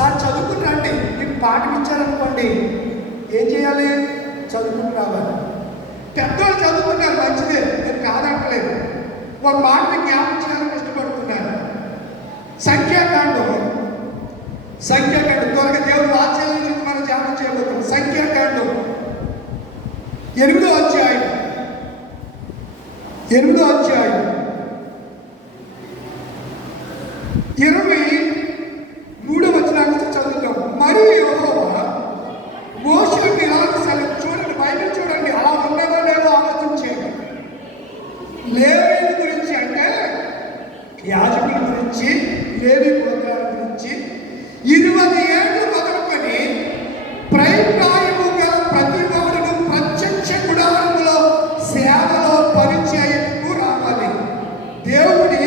ఒకసారి చదువుకుని రండి. మీకు పాఠం ఇచ్చారనుకోండి, ఏం చేయాలి? చదువుకుని రావాలి. పెద్దవాళ్ళు చదువుకున్నారు, మంచిదే, నేను కాదంటలేదు. ఒక మాట మీకు జ్ఞాపకం చేయాలని ఇష్టపడుతున్నాను. సంఖ్యాకాండం త్వరగా దేవుడు వాత్సల్యం గురించి మనం జ్ఞాపకం చేయబోతున్నాం. సంఖ్యాకాండం 8వ అధ్యాయం 23వ వచనాన్ని చదువుతాం. మరియు యెహోవా మోషేకి ఇలాగ చూడండి, బైబిల్ చూడండి, అలా ఉన్నదో లేదో ఆలోచించేయండి. లేవీయుల గురించి, అంటే యాజకుల గురించి, లేవీ గోత్రాల గురించి 20 ఏళ్ళు మొదలుకొని ప్రైప్రాయము గల ప్రతి వాడును ప్రత్యక్ష గుడారములో సేవలో పరిచయకు రావాలి. దేవుడి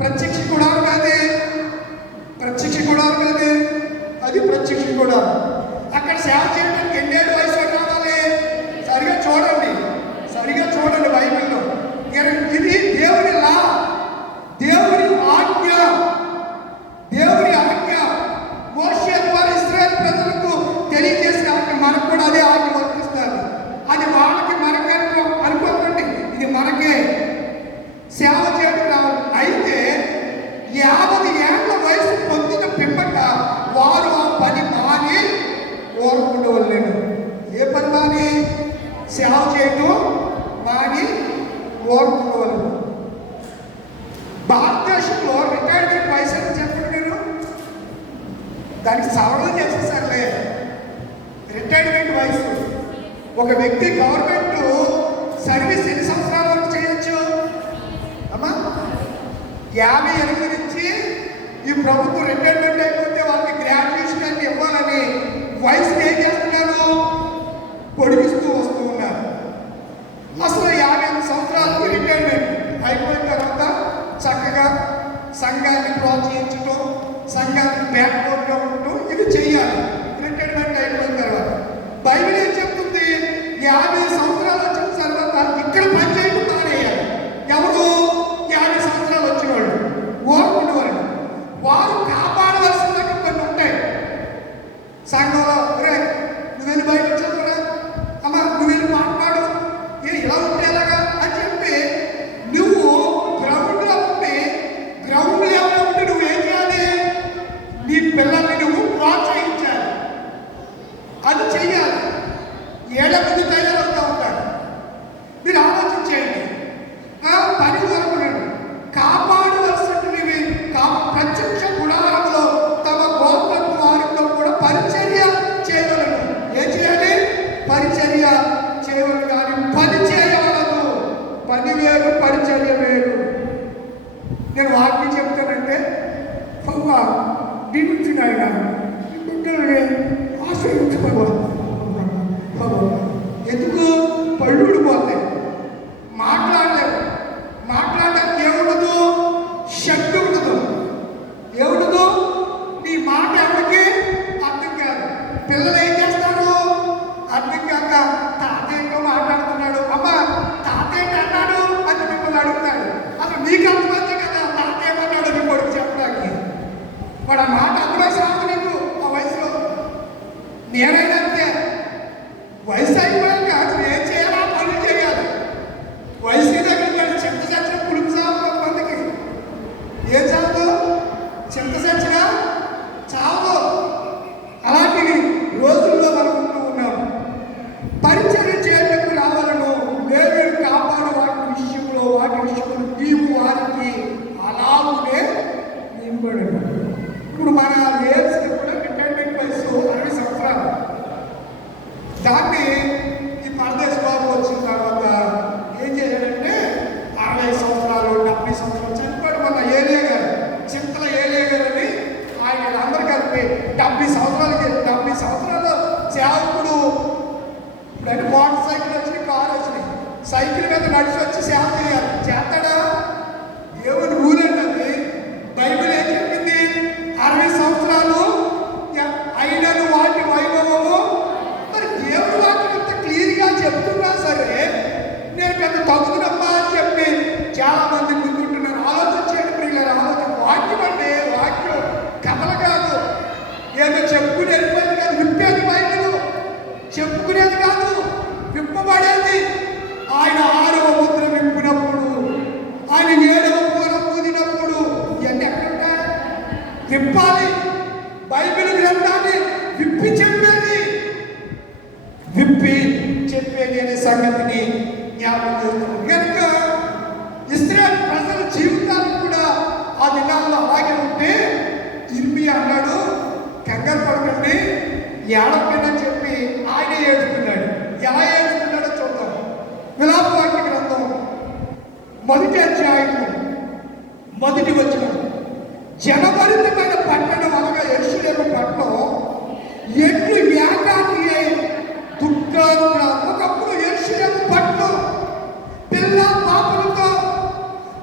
ప్రత్యక్ష గుడారం కాదే, అది ప్రత్యక్ష గుడారం. అక్కడ సేవ చేయడానికి ఎన్నేళ్ళు వయసు రావాలి? సరిగా చూడండి బైబిల్లో. ఇది దేవుడి లా, దేవుడి ఆజ్ఞ. మోషే ద్వారా ఇశ్రాయేలు ప్రజలకు తెలియజేసిన ఆజ్ఞ మనకు కూడా అదే ఆజ్ఞ వర్తిస్తారు. అది వాళ్ళకి మనకే అనుకోకండి, ఇది మనకే సేవ చేయడం రావాలి. అయితే 50 ఏళ్ల వయసు పొందిన పిమ్మట వారు ఆ పని మాని ఓర్పుండవలేడు. ఏ పని మాని? సేవ చేయడం మాని ఓర్పుండవలేదు. భారతదేశంలో రిటైర్మెంట్ వయసు అని చెప్పండి మీరు. దానికి సవరణ చేసేసారులే. రిటైర్మెంట్ వయసు ఒక వ్యక్తి గవర్నమెంట్ సర్వీస్ ఎన్ని సంవత్సరాల వరకు చేయొచ్చు అమ్మా? 58 నుంచి ఈ ప్రభుత్వం రిటైర్మెంట్ అయిపోతే వాళ్ళకి గ్రాడ్యుయేషన్ అని ఇవ్వాలని వయసుని ఏం చేస్తున్నారు? పొడిగిస్తూ వస్తూ ఉన్నారు. అసలు 58 సంవత్సరాలకు రిటైర్మెంట్ అయిపోయిన తర్వాత చక్కగా సంఘాన్ని ప్రోత్సహించడం, సంఘానికి బ్యాక్బోన్గా ఉండటం, ఇది చెయ్యాలి. రిటైర్మెంట్ అయిపోయిన తర్వాత బైబిల్ ఏం చెప్తుంది? 50 సంవత్సరాలు వచ్చిన తర్వాత ఇక్కడ పని చేయడం మానేయాలి. ఎవరు? 50 సంవత్సరాలు వచ్చినవాళ్ళు, ఓర్పుండేవాళ్ళు. వారు కాపాడవలసిన కొన్ని ఉంటాయి సంఘంలో. నువ్వు వెళ్ళి బయట చదువురా, అమ్మ నువ్వు వెళ్ళి మాట్లాడు, ఇలా ఉంటే ఎలాగా అని చెప్పి నువ్వు గ్రౌండ్ లెవెల్లో ఉంటే నువ్వేం చేయాలి? నీ పిల్లల్ని నువ్వు ప్రోత్సహించాలి, అది చెయ్యాలి. 7 మంది తయారవుతూ ఉంటాడు. మీరు ఆలోచించేయండి. పని వరకున్నాడు కాపాడవలసినవి ప్రత్యక్ష గుడారంలో తమ గోత్రపు వారితో కూడా పరిచర్య చేయగలను. ఏం చేయాలి? పరిచర్య చేయవలను. కానీ పని చేయవలదు. పని వేరు, పరిచర్య వేరు. నేను వాటిని చెప్తానంటే దీవించిన ఆయన బిడ్డల్ని ఆశ్రయించుకోవాలి. ఎందుకు? పళ్ళు ఊడిపోతాయి, మాట్లాడడానికి ఏముండదు, శక్తి ఉండదు. ఏముండదు? నీ మాట ఎవరికి అర్థం కాదు. పిల్లలు ఏం చేస్తారు? అర్థం కాక తాతయ్యతో మాట్లాడుతున్నాడు, అమ్మ తాతయ్య అన్నాడు అని మిమ్మల్ని అడుగుతాడు. అసలు మీకు అర్థమైతే కదా తాతయ్య అన్నాడు నీ కొడుకు చెప్పడానికి. వాడు ఆ మాట అర్థమైతే రాదు నీకు ఆ వయసులో. నేనైనా అంతే, వయసు అయిపోయాక అసలు ఏం చేయాలా? పనులు చేయాలి. వయసు దగ్గర చింత చచ్చిన పులుపు చావు. కొంతమందికి ఏం చావు? చింత చచ్చిన చావు. అలాంటి రోజుల్లో మనం ఉంటూ ఉన్నాం. పరిచర్య చేయడానికి రావాలను. లేవీయులు కాపాడు వాటి విషయంలో నీవు వారికి అలాగే నింపడు. ఇప్పుడు మన లేడీస్కి కూడా రిటైర్మెంట్ వయసు 60 సంవత్సరాలు. దాన్ని ఈ పరదేశ్ బాబు వచ్చిన తర్వాత ఏం చేశాడంటే 60 సంవత్సరాలు 70 సంవత్సరాలు చనిపోయాడు. మన ఏలియా గారు, చింతల ఏలియా గారు అని ఆయన అందరూ కలిపి 70 సంవత్సరాలు సేవకుడు. ఇప్పుడంటే మోటార్ సైకిల్ వచ్చినాయి, కారు వచ్చినాయి, సైకిల్ మీద నడిచి వచ్చి సేవ చేయాలి. చేస్తాడా? దేవుని రూల్ అంటే బైబిల్ ఏం చెప్పింది? 60 సంవత్సరాలు అయినను వాటి వైభవము. మరి దేవుడు వాటిని ఇంత క్లియర్గా చెప్తున్నా సరే నేను పెద్ద తగ్గుతున్నమ్మా అని చెప్పి చాలా మంది ముందుంటున్నారు. ఆలోచించేది ప్రియులారా, వాక్యం అంటే వాక్యం కథలు కాదు. విప్పాలి. బైబిల్ గ్రంథాన్ని విప్పి చెప్పేది, విప్పి చెప్పేది అనే సంగతిని జ్ఞాపకం చేస్తున్నాను. కనుక ఇశ్రాయేలు ప్రజల జీవితాలు కూడా ఆ దినాల్లో అలాగే ఉంటే ఇర్మియా అన్నాడు, కంగారు పడకండి, ఏడవకండి అని చెప్పి ఆయన ఏడుస్తున్నాడు. ఎలా ఏడుస్తున్నాడో చూద్దాం. విలాపవాక్య గ్రంథం 1వ అధ్యాయము 1వ వచనం. జనభరితమైన పట్టణం అనగా యెరూషలేము పట్టణం ఎట్లు ఏకాకి అయి దుఃఖాలుగా. ఒకప్పుడు యెరూషలేము పట్టణం పిల్ల పాపలతో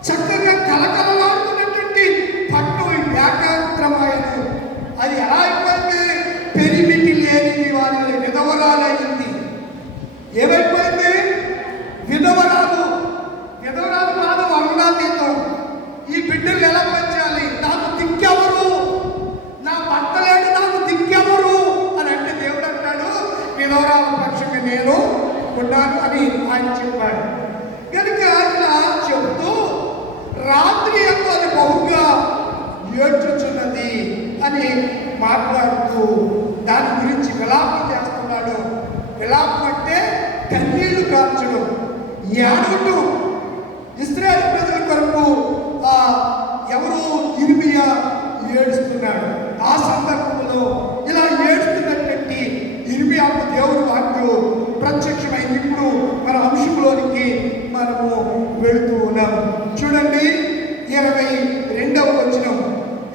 చక్కగా కలకలలాడుతున్నటువంటి పట్టణం ఏకాంతమైనది. అది ఎలా అయిపోయింది? పెరిమిటి లేని వారి విధవరాలైంది. ఏమైపోయింది? విధవరాలు. విధవరాలు కాదు, వర్ణాతీతం. ఈ బిడ్డలు ఎలా పెంచాలి? నాకు దిక్కెవరు? నా భర్త లేడు, నాకు దిక్కెవరు అని అంటే దేవుడు అంటాడు, విధవరాల పక్షంగా నేను ఉన్నాను అని ఆయన చెప్పాడు. కనుక ఆయన చెబుతూ రాత్రి ఎందు అది బహుగా ఏడ్చుచున్నది అని మాట్లాడుతూ దాని గురించి విలాపం చేస్తున్నాడు. విలాపం అంటే కన్నీళ్లు కార్చడం, ఏడవటం. ఇశ్రాయేలు ప్రజల కొరకు ఎవరు? ఇర్మియా ఏడుస్తున్నాడు. ఆ సందర్భంలో ఇలా ఏడుస్తున్నటువంటి ఇర్మియాకు దేవుని వాక్యం ప్రత్యక్షమైంది. ఇప్పుడు మన అంశంలోనికి మనము వెళుతూ ఉన్నాము. చూడండి 22వ వచనం.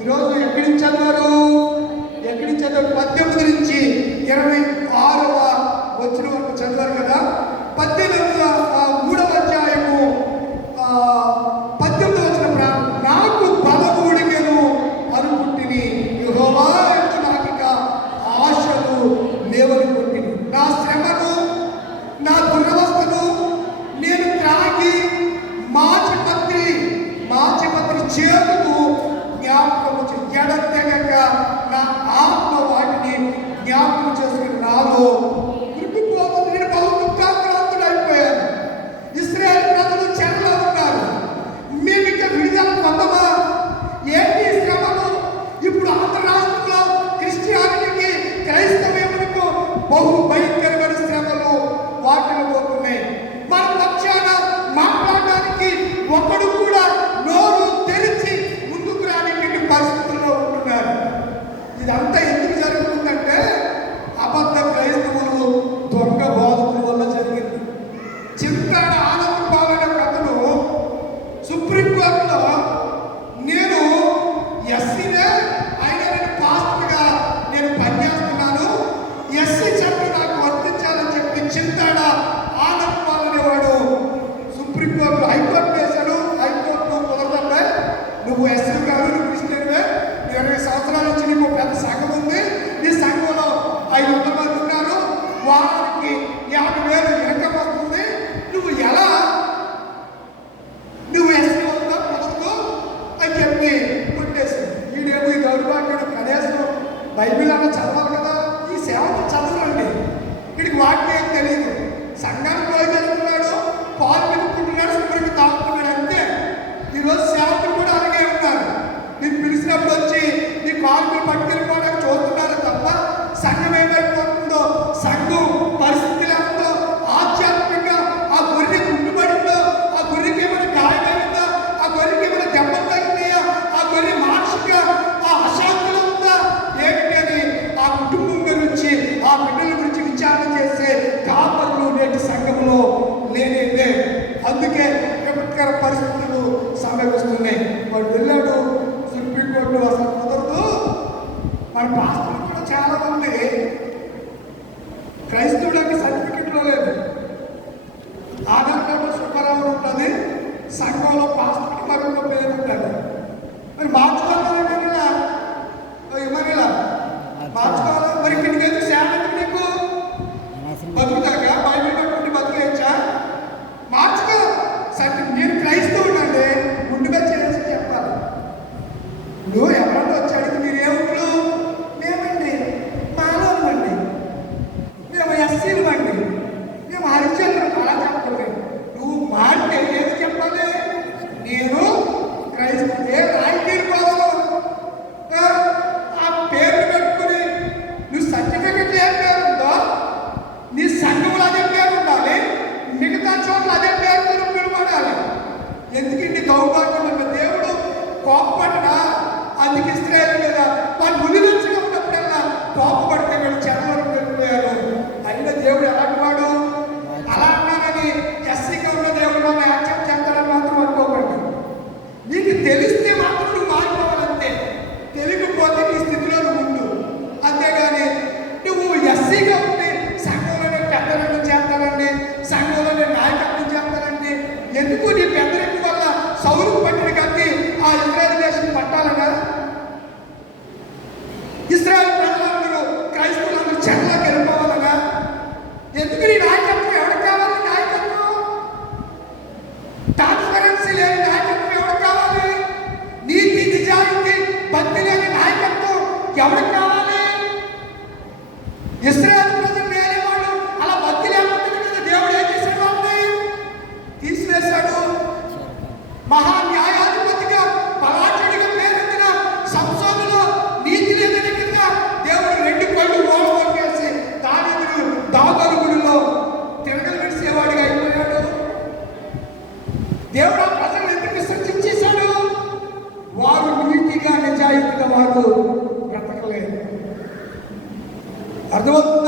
ఈరోజు ఎక్కడి నుంచి చదివారు? 18 నుంచి 26వ వచనం వరకు చదివారు కదా. 3వ అధ్యాయము 18వ వచనం. నాకు బలము ఉడిగెను అనుకుంటుని, యెహోవా యందు నాకిక ఆశలు లేవని కొట్టిని. నా శ్రమను, నా దురవస్థను నేను త్రాగి మాచిపత్రి చేతుకు జ్ఞాపకము ఎడతెగక నా ఆత్మ వాటిని జ్ఞాపకం చేసుకుని నాలో ఇరుక్కుపోతుంది. నేను బహు దుఃఖాక్రాంతుడైపోయాను. ఇశ్రాయేలు ప్రజలు చెరలో ఉన్నారు. మేము ఇంకా విడుదల పొందమా? ఏంటి శ్రమలు? ఇప్పుడు ఆంధ్ర రాష్ట్రంలో క్రిస్టియానిటీకి, క్రైస్తవ్యములకు బహు భయంకరమైన శ్రమలు వాటిలో పోతున్నాయి. మన పక్షాన మాట్లాడడానికి ఒకడు కూడా నోరు తెరిచి ముందుకు రానిటువంటి పరిస్థితుల్లో ఉంటున్నారు. ఇదంతా ఎందుకు జరుగుతుందంటే అబద్ధ క్రైస్తవులు, దొంగ బోధకుల వల్ల జరిగింది. చింతాడ ఆనంద పాలన కథను సుప్రీంకోర్టులో నేను ఎస్సీనే అయినా నేను పాస్టర్గా నేను పనిచేస్తున్నాను, ఎస్సీ చట్టం నాకు వర్తించాలని చెప్పి చింతాడ ఆనంద పాలనేవాడు సుప్రీంకోర్టు హైకోర్టు వేశాడు. హైకోర్టు కుదరదంటే, నువ్వు ఎస్సీ కాదు, నువ్వు క్రిస్టియన్వే, 20 సంవత్సరాల నుంచి నీకు పెద్ద సంఘం ఉంది, నీ సంఘంలో 500 మంది ఉన్నారు, వారానికి 50,000 ఇన్కమ్ వస్తుంది, నువ్వు ఎలా ఎస్సీ అవుతా కుదరదు అని చెప్పి కొట్టేసి, వీడేమో ఈ దౌర్భాగ్యుడు కనీసం బైబిల్ అన్న చదవాలి కదా, ఈ సేవకు చదవండి, వీడికి వాటిని ఏం తెలియదు, సంఘానికి పోయి చదువుతున్నాడు, పాలు పెట్టుకుంటున్నాడు, శుభ్రంగా తాగుతున్నాడు అంతే. ఈరోజు సేవకులు కూడా అలాగే ఉన్నారు. మీరు పిలిచినప్పుడు వచ్చి నీ కాలు పట్టుకెళ్ళిపోవడానికి చూస్తున్నారు తప్ప సంఘం ఏమైపోతుందో, సంఘం పరిస్థితి లేకుందో, ఆధ్యాత్మికంగా ఆ గొర్రె గుండుపడిందో, ఆ గొర్రెకి ఏమైనా గాయమైందా, ఆ గొర్రెకి ఏమైనా దెబ్బలు తగిలినాయా, ఆ గొర్రె మానసిక ఆ అశాంతిలో ఉందా ఏంటి అని ఆ కుటుంబం గురించి, ఆ బిడ్డల గురించి విచారణ చేసే కాపర్లు నేటి సంఘంలో లేనే. అందుకే విపత్కర పరిస్థితులు సంభవిస్తున్నాయి. వాడు వెళ్ళాడు సుప్రీంకోర్టు, అసలు కుదరదు. మన పాస్టర్లు కూడా చాలా మంది క్రైస్తవులకి సర్టిఫికెట్లో లేదు, ఆధార్ కార్డు సుఖరావు ఉంటుంది, సంఘంలో పాస్టర్కి మరొక పేరు ఉంటుంది. మరి మార్చుకోవాలి ఏమన్నా మార్చుకోవాలి. మరి ఇక్కడికి ఎందుకు సేవ నీకు బతుకుతాగా బైబిల్ పట్టుకుంటే బతుకేచ్చా? మార్చుకో. సరే నేను క్రైస్తవుడు అంటే ముందుగా చేసి చెప్పాలి. నువ్వు ఎవరన్నా వచ్చి అడిగి మీరేమిట్లు? మేమండి మానవులు అండి, మేము ఎస్సీలు అండి, ఎందుకు నీ నాయకత్వం ఎవరికి కావాలి? నాయకత్వం ట్రాన్స్పరెన్సీ లేని నాయకత్వం ఎవరికి కావాలి? నీతి నిజాయితీ భక్తి లేని నాయకత్వం ఎవరికి కావాలి? ఇశ్రాయేలు ప్రజలు ఏలేవాళ్ళు అలా భక్తి లేకపోతే కదా దేవుడు ఏం చేశాడు? వాళ్ళని తీసివేశాడు. మహా న్యాయాధిపతిగా పరాజుడిగా పేరొందిన సంసోనులో నీతి లేదని కింద దేవుడు 2 కళ్ళు ఓడగొట్టేసి దావీదును దావీదు గుడిలో తిరగలు విడిసేవాడిగా అయిపోయాడు. దేవుడు ఆ ప్రజలను ఎందుకు విసర్జించేశాడు? వారు నీతిగా నిజాయితీగా వారు బ్రతకలేదు. అర్థమవుతుంది?